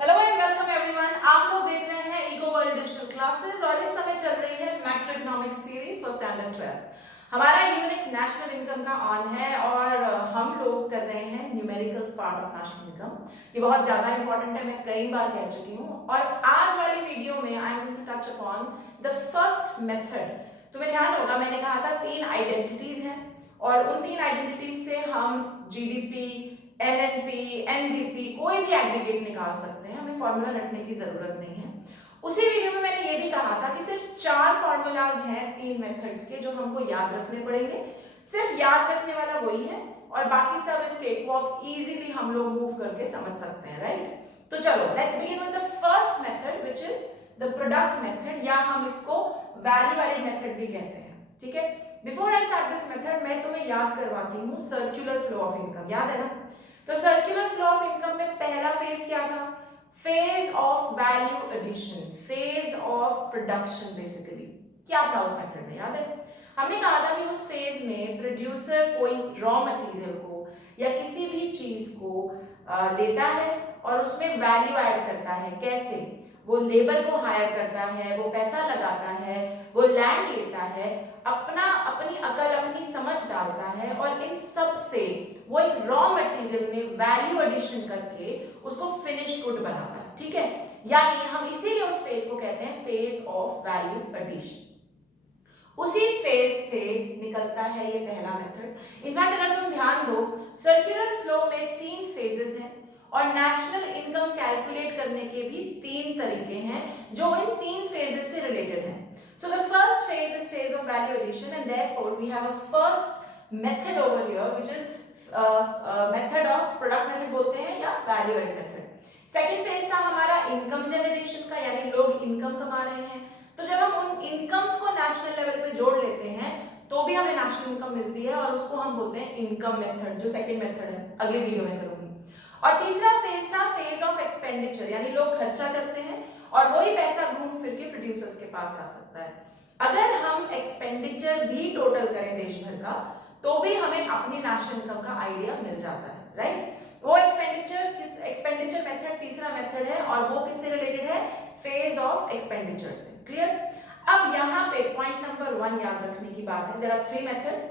Hello and welcome everyone. आप लोग देख रहे हैं इको वर्ल्ड डिजिटल क्लासेस और इस समय चल रही है मैक्रोइकोनॉमिक्स सीरीज फॉर स्टैंडर्ड 12। हमारा यूनिट नेशनल इनकम का ऑन है और हम लोग कर रहे हैं numericals part of national income. ये बहुत ज्यादा इंपॉर्टेंट है, मैं कई बार कह चुकी हूँ। और आज वाली वीडियो में I am going to touch upon the first method. तुम्हें ध्यान होगा मैंने कहा था 3 आइडेंटिटीज हैं और उन 3 आइडेंटिटीज से हम जीडीपी, एनएनपी, एनडीपी कोई भी एग्रीगेट निकाल सकते हैं, हमें फॉर्मूला रटने की जरूरत नहीं है। उसी वीडियो में मैंने ये भी कहा था कि सिर्फ 4 फॉर्मूलाज हैं 3 मेथड्स के जो हमको याद रखने पड़ेंगे। सिर्फ याद रखने वाला वही है और बाकी सब इस केक वॉक इजीली हम लोग मूव करके समझ सकते हैं, राइट? तो चलो let's begin with the first method which is the product method, या हम इसको वैल्यू एडेड मेथड भी कहते हैं। ठीक है, before I start this method मैं तुम्हें याद करवाती हूँ सर्कुलर फ्लो ऑफ इनकम। याद है ना? तो सर्कुलर फ्लो ऑफ इनकम में पहला फेज क्या था? Phase of value addition, phase of production. Basically क्या था उस मेथड में, याद है? हमने कहा था कि उस फेज में प्रोड्यूसर कोई रॉ मटेरियल को या किसी भी चीज को लेता है और उसमें वैल्यू ऐड करता है। कैसे? वो लेबर को हायर करता है, वो पैसा लगाता है, वो लैंड लेता है, अपनी अकल अपनी समझ डालता है और इन सब से वो एक रॉ मटेरियल में वैल्यू एडिशन करके उसको फिनिश गुड बनाता है। ठीक है, यानी हम इसीलिए उस फेज को कहते हैं फेज ऑफ वैल्यू एडिशन। उसी फेज से निकलता है ये पहला मेथड। इनफैक्ट अगर तुम ध्यान दो, सर्कुलर फ्लो में 3 फेजेस हैं और नेशनल इनकम कैलकुलेट करने के भी 3 तरीके हैं जो इन 3 फेजेस से रिलेटेड हैं। So the first phase is phase of value addition, and therefore we have a first method over here which is method of product method बोलते हैं या value added method। Second phase था हमारा income generation का, यानी लोग income कमा रहे हैं। तो जब हम उन इनकम्स को नेशनल लेवल पे जोड़ लेते हैं तो भी हमें नेशनल इनकम मिलती है और उसको हम बोलते हैं इनकम मेथड, जो सेकेंड मेथड है, अगली वीडियो में करूंगी। और तीसरा फेज था फेज ऑफ एक्सपेंडिचर, यानी लोग खर्चा करते हैं और वही पैसा घूम फिर के प्रोड्यूसर्स के पास आ सकता है। अगर हम एक्सपेंडिचर भी टोटल करें देश भर का तो भी हमें अपनी नेशनल इनकम का आइडिया मिल जाता है, राइट? वो एक्सपेंडिचर मेथड तीसरा मेथड है और वो किससे रिलेटेड है? फेज ऑफ एक्सपेंडिचर से। क्लियर? अब यहाँ पे पॉइंट नंबर 1 याद रखने की बात है, there are 3 methods.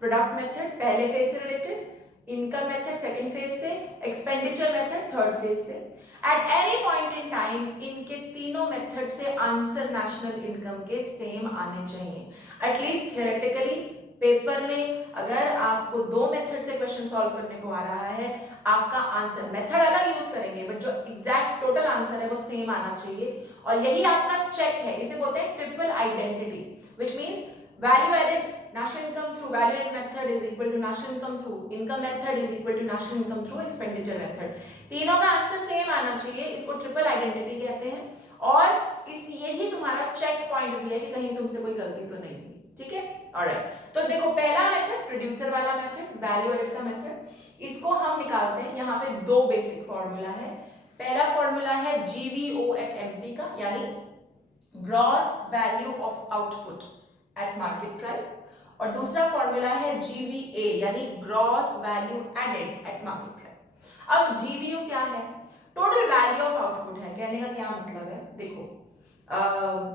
Product method पहले फेज से related, income method second phase से, एक्सपेंडिचर मेथड थर्ड फेज से। At any point in time इनके तीनों मेथड से आंसर नेशनल इनकम के सेम आने चाहिए। एटलीस्ट थियोरेटिकली पेपर में अगर आपको 2 मेथड से क्वेश्चन सॉल्व करने को आ रहा है, आपका आंसर मेथड अलग यूज करेंगे बट जो एग्जैक्ट टोटल आंसर है वो सेम आना चाहिए। और यही आपका चेक है, इसे बोलते हैं triple identity, which means value added national income through value added method is equal to national income through income method is equal to national income through expenditure method। तीनों का आंसर सेम आना चाहिए, इसको triple identity कहते हैं। और इस यही तुम्हारा चेक पॉइंट भी है कि कहीं तुमसे कोई गलती तो नहीं हुई। ठीक है, ऑलराइट। तो देखो पहला मेथड प्रोड्यूसर वाला मेथड, वैल्यू एडेड का मेथड, इसको हम निकालते हैं। यहाँ पे 2 बेसिक फॉर्मूला है। पहला फॉर्मूला है जीवीओ एट एमपी का, यानी gross value of output at market price, और दूसरा फॉर्मूला है जीवीए यानी gross value added at market price. अब जीवीओ क्या है? टोटल वैल्यू ऑफ आउटपुट है। कहने का क्या मतलब है? देखो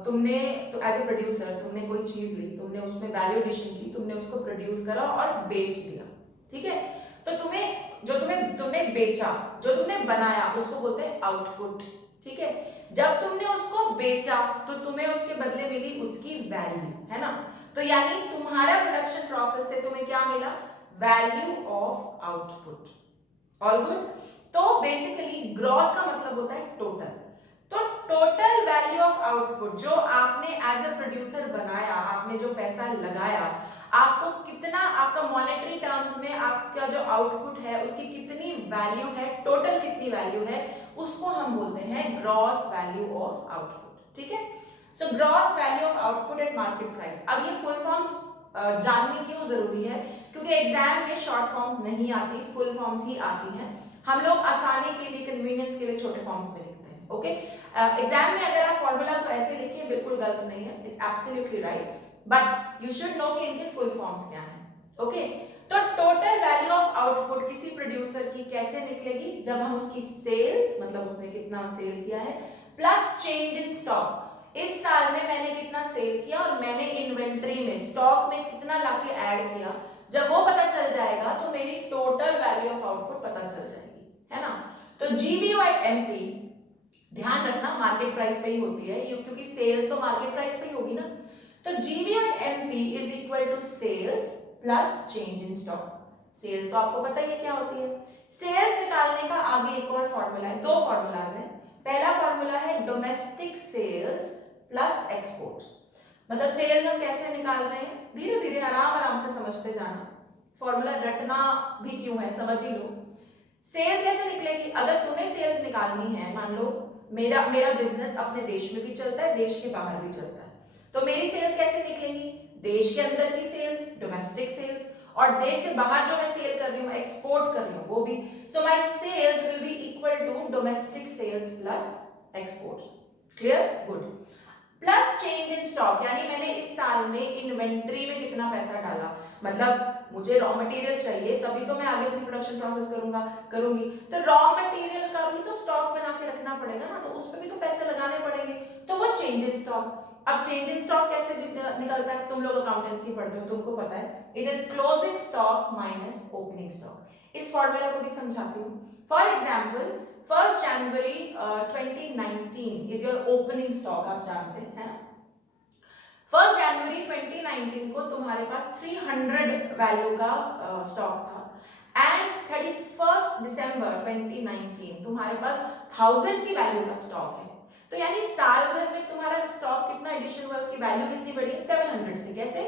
तुमने तो एज ए प्रोड्यूसर तुमने कोई चीज ली, तुमने उसमें वैल्यू एडिशन की, तुमने उसको प्रोड्यूस करा और बेच दिया। ठीक है, तो तुमने बेचा, जो तुमने बनाया उसको बोलते हैं आउटपुट। ठीक है, जब तुमने उसको बेचा तो तुम्हें उसके बदले मिली उसकी वैल्यू, है ना? तो यानी तुम्हारा प्रोडक्शन प्रोसेस से तुम्हें क्या मिला? Value of output. All good? तो बेसिकली ग्रॉस का मतलब होता है टोटल। तो टोटल वैल्यू ऑफ आउटपुट जो आपने एज ए प्रोड्यूसर बनाया, आपने जो पैसा लगाया, आपको कितना, आपका मॉनेटरी टर्म्स में आपका जो आउटपुट है उसकी कितनी वैल्यू है, टोटल कितनी वैल्यू है, उसको हम बोलते हैं ग्रॉस वैल्यू ऑफ आउटपुट। ठीक है, so gross value of output at market price. अब ये फुल फॉर्म्स जाननी क्यों जरूरी है? क्योंकि एग्जाम में शॉर्ट फॉर्म्स नहीं आती, फुल फॉर्म्स ही आती हैं। हम लोग आसानी के लिए, कन्वीनियंस के लिए छोटे फॉर्म्स में लिखते हैं। ओके, एग्जाम में अगर आप फॉर्मूला को ऐसे लिखिए बिल्कुल गलत नहीं है, it's absolutely right, but you should know कि इनके फुल फॉर्म्स क्या हैं। ओके, तो टोटल वैल्यू ऑफ आउटपुट किसी प्रोड्यूसर की कैसे निकलेगी? जब हम उसकी सेल्स, मतलब उसने कितना सेल किया है, प्लस चेंज इन स्टॉक, इस साल में मैंने कितना सेल किया और मैंने इन्वेंट्री में स्टॉक में कितना लाके ऐड किया, जब वो पता चल जाएगा तो मेरी टोटल वैल्यू ऑफ आउटपुट पता चल जाएगी, है ना। तो जीवीओ एट एमपी, ध्यान रखना मार्केट प्राइस पे ही होती है ये, क्योंकि सेल्स तो मार्केट प्राइस पे ही होगी ना। तो GVO at MP is equal to sales plus change in stock. Sales तो आपको पता ही है क्या होती है। सेल्स निकालने का आगे एक और फॉर्मूला है, दो फॉर्मूलाज हैं। पहला फॉर्मूला है डोमेस्टिक सेल्स प्लस एक्सपोर्ट्स। मतलब सेल्स हम कैसे निकाल रहे हैं, धीरे धीरे आराम आराम से समझते जाना, फॉर्मूला रटना भी क्यों है समझ ही लो। सेल्स कैसे निकलेगी, अगर तुम्हें सेल्स निकालनी है, मान लो मेरा बिजनेस अपने देश में भी चलता है, देश के बाहर भी चलता है, तो मेरी सेल्स कैसे निकलेंगी, देश के अंदर की सेल्स डोमेस्टिक सेल्स, और देश से बाहर जो मैं सेल कर रही हूँ, एक्सपोर्ट कर रही हूँ, वो भी। So my sales will be equal to domestic sales plus exports. Clear, good. Plus change in stock, यानी मैंने इस साल में इन्वेंट्री में कितना पैसा डाला, मतलब मुझे रॉ मटेरियल चाहिए तभी तो मैं आगे अपनी प्रोडक्शन प्रोसेस करूंगी, तो रॉ मटेरियल का भी तो स्टॉक बना के रखना पड़ेगा ना, तो उस पर भी तो पैसे लगाने पड़ेंगे, तो वो चेंज इन स्टॉक। अब चेंज इन स्टॉक कैसे निकलता है, तुम लोग अकाउंटेंसी पढ़ते हो, तुमको पता है, it is closing stock minus opening stock. इस फॉर्मूला को भी समझाती हूँ। For example 1 January 2019 is your opening stock, आप जानते हैं ना। 1 जनवरी 2019 को तुम्हारे पास 300 वैल्यू का स्टॉक था, एंड 31 दिसंबर 2019 तुम्हारे पास 1000 की वैल्यू का स्टॉक है। तो यानी साल भर में तुम्हारा स्टॉक कितना एडिशन हुआ, उसकी वैल्यू कितनी बढ़ी है, 700 से। कैसे,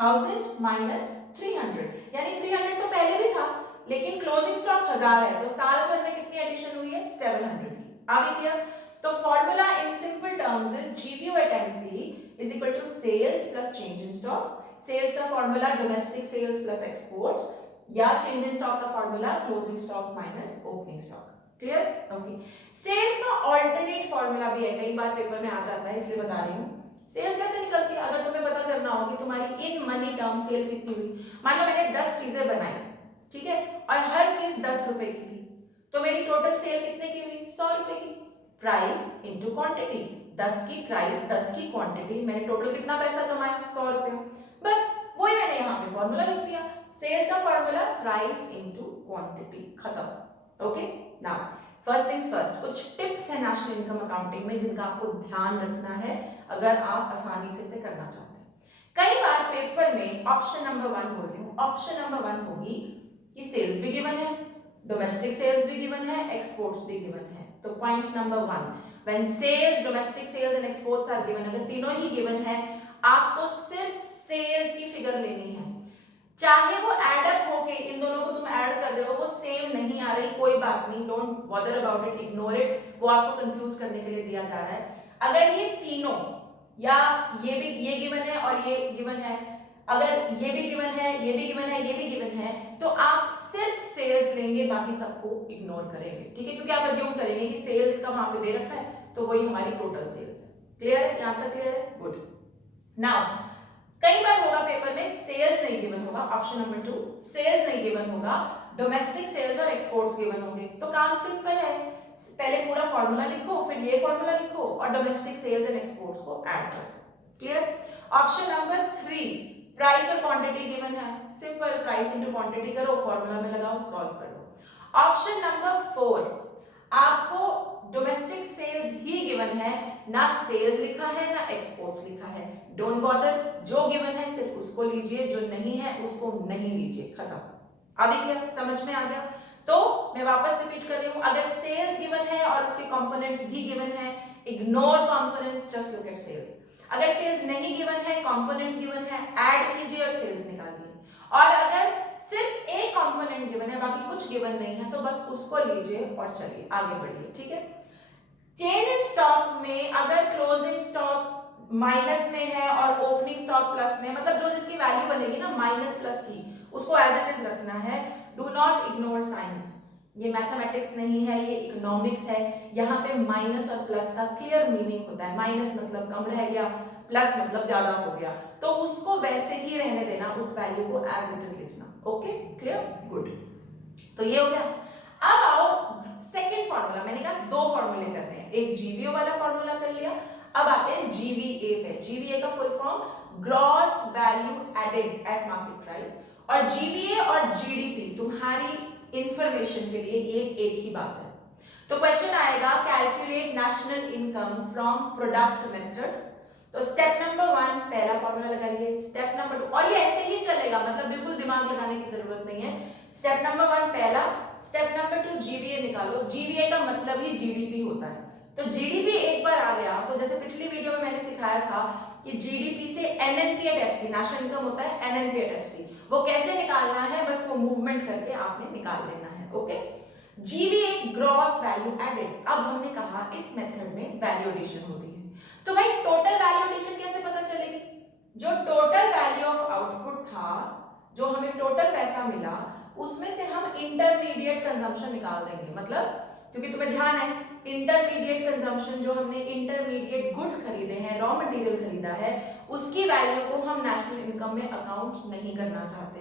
1000 माइनस 300, यानी 300 तो पहले भी था, लेकिन क्लोजिंग स्टॉक 1000 है, तो साल भर में कितनी एडिशन हुई है, 700 की। आगे क्लियर। तो formula in simple terms is GVO at MP is equal to sales plus change in stock. Sales का formula domestic sales plus exports, या चेंज इन स्टॉक का formula closing stock minus opening stock. Clear, okay. Sales का alternate formula भी है, कई बार paper में आ जाता है, इसलिए बता रही हूँ। सेल्स कैसे निकलती है, अगर तुम्हें पता करना हो कि तुम्हारी इन मनी टर्म सेल कितनी हुई, मान लो मैंने 10 चीजें बनाई, ठीक है, और हर चीज 10 रुपए की थी, तो मेरी टोटल सेल कितने की हुई, 100 रुपए की। प्राइस इंटू क्वांटिटी, 10 की प्राइस 10 की क्वांटिटी, मैंने टोटल कितना पैसा कमाया, 100 रुपए। बस वही मैंने यहाँ पे फॉर्मूला लिख दिया, सेल्स का फॉर्मूला प्राइस इंटू क्वांटिटी, खत्म। Okay, now first things first, कुछ टिप्स है नेशनल इनकम अकाउंटिंग में जिनका आपको ध्यान रखना है अगर आप आसानी से इसे करना चाहते हैं। कई बार पेपर में ऑप्शन नंबर 1 बोल रही हूँ, ऑप्शन नंबर 1 होगी कि सेल्स भी गिवन है, डोमेस्टिक सेल्स भी गिवन है, एक्सपोर्ट्स भी गिवन है। तो point number 1, when sales, domestic sales and exports are given, अगर तीनों ही गिवन है, आपको सिर्फ सेल्स की फिगर लेनी है। चाहे वो एड अप होके इन दोनों को तुम ऐड कर रहे हो, वो सेम नहीं आ रही, कोई बात नहीं, don't bother about it, ignore it, वो आपको कंफ्यूज करने के लिए दिया जा रहा है। अगर ये तीनों, या ये गिवन है और ये गिवन है, अगर ये भी गिवन है, ये भी गिवन है, ये भी गिवन है, तो आप सिर्फ सेल्स लेंगे, बाकी सबको इग्नोर करेंगे, ठीक है, क्योंकि आप अज्यूम करेंगे कि सेल्स का वहां पे दे रखा है, तो वही हमारी टोटल सेल्स है। क्लियर है, यहां तक क्लियर है, गुड। नाउ कई बार होगा पेपर में सेल्स नहीं गिवन होगा, ऑप्शन नंबर 2, सेल्स नहीं गिवन होगा, डोमेस्टिक सेल्स और एक्सपोर्ट्स गिवन होंगे। तो काम सिंपल है, पहले पूरा फॉर्मूला लिखो, फिर ये फॉर्मूला लिखो और डोमेस्टिक सेल्स एंड एक्सपोर्ट्स को ऐड करो। क्लियर। ऑप्शन नंबर 3, प्राइस और क्वांटिटी गिवन है, सिंपल प्राइस इनटू क्वांटिटी करो, फॉर्मूला में लगाओ, सॉल्व कर लो। ऑप्शन नंबर 4, आपको डोमेस्टिक सेल्स ही गिवन है, ना सेल्स लिखा है ना एक्सपोर्ट्स लिखा है, डोंट बॉदर, जो गिवन है सिर्फ उसको लीजिए, जो नहीं है उसको नहीं लीजिए, खत्म। अभी क्लियर, समझ में आ गया। तो मैं वापस रिपीट कर रही हूं, अगर सेल्स गिवन है और उसके कंपोनेंट्स भी गिवन है, ignore components, just look at sales. अगर सेल्स नहीं गिवन है, कंपोनेंट्स गिवन है, ऐड कीजिए और सेल्स निकालिए। और अगर सिर्फ एक कंपोनेंट गिवन है, बाकी कुछ गिवन नहीं है, तो बस उसको लीजिए और चलिए आगे बढ़िए, ठीक है। चेंज इन स्टॉक में अगर क्लोजिंग स्टॉक माइनस में है और ओपनिंग स्टॉक प्लस में, मतलब जो जिसकी वैल्यू बनेगी ना माइनस प्लस की, उसको एज इट इज रखना है। डू नॉट इग्नोर साइंस, ये मैथमेटिक्स नहीं है, ये इकोनॉमिक्स है। यहाँ पे माइनस और प्लस का क्लियर मीनिंग होता है, माइनस मतलब कम रह गया, प्लस मतलब ज्यादा हो गया, तो उसको वैसे ही रहने देना, उस वैल्यू को एज इट इज लिखना। Okay, clear, good. तो ये हो गया। अब आओ सेकंड फॉर्मूला, मैंने कहा 2 फॉर्मूले करने, एक जीवीओ वाला फॉर्मूला कर लिया। अब आते हैं जीवीए पे। जीवीए का full form gross value added at market price. और जीवीए और जीडीपी तुम्हारी इंफॉर्मेशन के लिए ये एक ही बात है। तो क्वेश्चन आएगा calculate national income from product method. तो स्टेप नंबर 1 पहला फॉर्मूला लगाइए, स्टेप नंबर 2, और ये ऐसे ही चलेगा, मतलब बिल्कुल दिमाग लगाने की जरूरत नहीं है। स्टेप नंबर 1 पहला, स्टेप नंबर 2 जीवीए निकालो। जीवीए का मतलब ही जीडीपी होता है। तो जीडीपी एक बार आ गया तो जैसे पिछली वीडियो में मैंने सिखाया था कि जीडीपी से NNP at FC, national income होता है एनएनपी एट एफसी, वो कैसे निकालना है, बस वो मूवमेंट करके आपने निकाल लेना है। Okay, GVA gross value added. अब हमने कहा इस मेथड में वैल्यू एडिशन होती है। तो भाई टोटल वैल्यू एडिशन कैसे पता चलेगी? जो टोटल वैल्यू ऑफ आउटपुट था, जो हमें टोटल पैसा मिला, उसमें से हम इंटरमीडिएट कंजम्पशन निकाल देंगे। मतलब क्योंकि तुम्हें ध्यान है इंटरमीडिएट कंजम्पशन, जो हमने इंटरमीडिएट गुड्स खरीदे हैं, रॉ मटेरियल खरीदा है, उसकी वैल्यू को हम नेशनल इनकम में अकाउंट नहीं करना चाहते,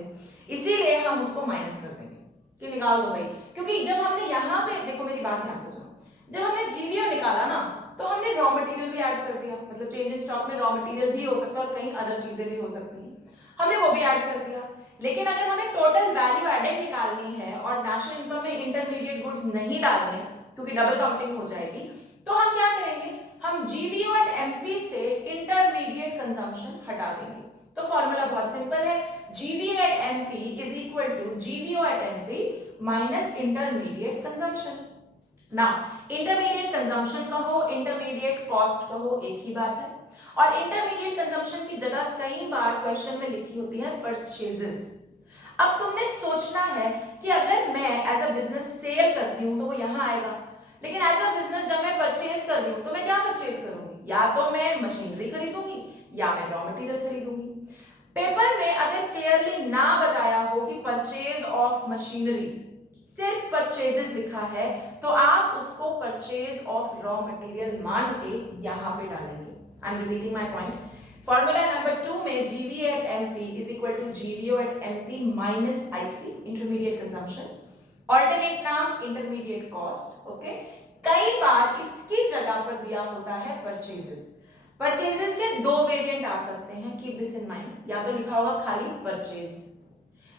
इसीलिए हम उसको माइनस कर देंगे कि निकाल दो भाई। क्योंकि जब हमने यहाँ पे, देखो मेरी बात ध्यान से सुनो, जब हमने जीवीओ निकाला ना तो हमने रॉ मटेरियल भी ऐड कर दिया, मतलब चेंज इन स्टॉक में रॉ मटेरियल भी हो सकता है और कई अदर चीजें भी हो सकती हैं, हमने वो भी ऐड कर दिया। लेकिन अगर हमें टोटल वैल्यू एडेड निकालनी है और नेशनल इनकम में इंटरमीडिएट गुड्स नहीं डालने क्योंकि डबल काउंटिंग हो जाएगी, तो हम क्या करेंगे, हम जीवीओ एट एमपी से इंटरमीडिएट कंजम्पशन हटा देंगे। तो फॉर्मूला बहुत सिंपल है, GVO at MP is equal to GVO at MP minus intermediate consumption. ना इंटरमीडिएट कंजम्पशन कहो, इंटरमीडिएट कॉस्ट कहो, एक ही बात है। और इंटरमीडिएट कंजम्पशन की जगह कई बार क्वेश्चन में लिखी होती है परचेजेस। अब तुमने सोचना है कि अगर मैं एज अ बिजनेस सेल करती हूं तो वो यहां आएगा, लेकिन एज अ बिजनेस जब मैं परचेज कर रही हूं तो मैं क्या परचेज करूंगी, या तो मैं मशीनरी खरीदूंगी या मैं रॉ मटेरियल खरीदूंगी। पेपर में अगर क्लियरली ना बताया हो कि परचेज ऑफ मशीनरी, सिर्फ परचेजेस लिखा है, तो आप उसको परचेज ऑफ रॉ मटेरियल मान के यहां पे डालेंगे। I am repeating my point. Formula number 2 में GVA at MP is equal to GVO at MP minus IC, intermediate consumption, alternate नाम इंटरमीडिएट कॉस्ट। ओके, कई बार इसकी जगह पर दिया होता है परचेजेस। परचेजेस के दो वेरिएंट आ सकते हैं, कीप दिस इन माइंड। या तो लिखा होगा खाली परचेज,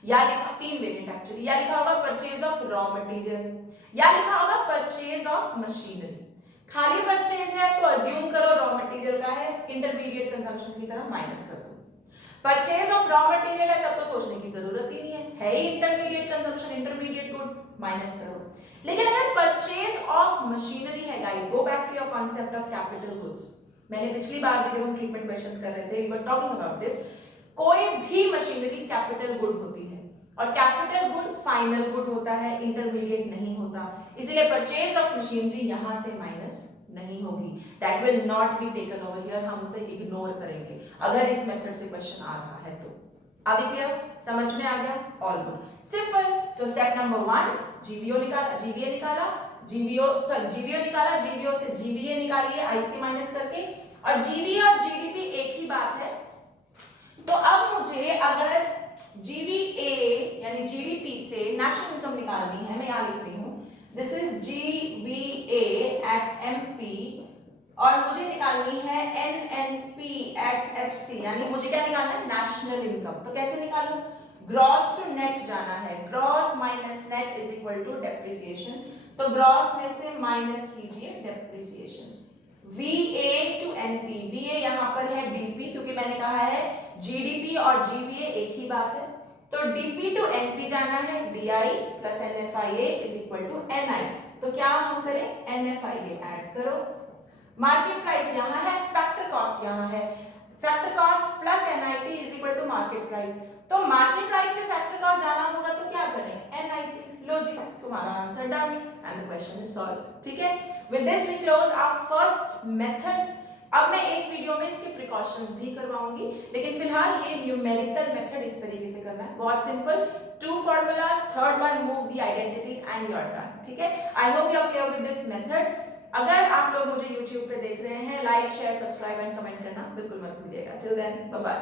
या लिखा, तीन वेरिएंट एक्चुअली, या लिखा होगा परचेज ऑफ रॉ मटेरियल, या लिखा होगा परचेज ऑफ मशीनरी। खाली परचेज है तो अज्यूम करो रॉ मटेरियल का है, इंटरमीडिएट कंजम्पशन की तरह माइनस कर दो। परचेज ऑफ रॉ मटेरियल है तब तो सोचने की जरूरत ही नहीं है ही intermediate consumption, intermediate good, minus करो। लेकिन अगर परचेज ऑफ मशीनरी है guys, go back to your concept of capital goods. मैंने पिछली बार भी जब हम ट्रीटमेंट क्वेश्चंस कर रहे थे, we were talking about this. कोई भी मशीनरी कैपिटल गुड होती है और कैपिटल गुड फाइनल गुड होता है, इंटरमीडिएट नहीं होता, इसलिए परचेज ऑफ मशीनरी यहां से माइनस नहीं होगी, that will not be taken over here, हम उसे इग्नोर करेंगे अगर इस मेथड से क्वेश्चन आ रहा है तो। अभी क्लियर, समझ में आ गया, all good, simple. So step number 1 जीवीओ निकाला, जीवीए निकाला, जीवीओ निकाला, जीवीओ से जीवीए निकालिए आईसी माइनस करके, और जीवीए और जीडीपी एक ही बात है। तो अब मुझे अगर जीवीए यानी जीडीपी से नेशनल इनकम निकालनी है, मैं यहां लिख रही हूं this is GVA at MP, और मुझे निकालनी है एनएनपी एट एफसी, यानी मुझे क्या निकालना है, नेशनल इनकम। तो कैसे निकालूं, ग्रॉस टू नेट जाना है, gross minus net is equal to depreciation. तो ग्रॉस में से माइनस कीजिए depreciation. VA to NP, VA यहां पर है DP, क्योंकि मैंने कहा है GDP और GVA एक ही बात है, तो DP टू NP जाना है, DI plus NFIA is equal to NI। तो क्या हम करें, NFIA ऐड करो, मार्केट प्राइस यहां है, फैक्टर कॉस्ट यहां है, factor cost plus NIT is equal to market price. तो मार्केट प्राइस से फैक्टर कॉस्ट जाना होगा तो क्या करें, NIT। लो जी, तुम्हारा answer done and the question is solve. ठीक है, with this we close our first method. अब मैं एक वीडियो में इसके प्रिकॉशंस भी करवाऊंगी, लेकिन फिलहाल ये न्यूमेरिकल मेथड इस तरीके से करना है, बहुत simple, 2 formulas, third one move the identity and you are done। ठीक है, I hope you are clear with this method. अगर आप लोग मुझे YouTube पे देख रहे हैं, like share subscribe and comment करना बिल्कुल मत भूलिएगा। Till then bye bye.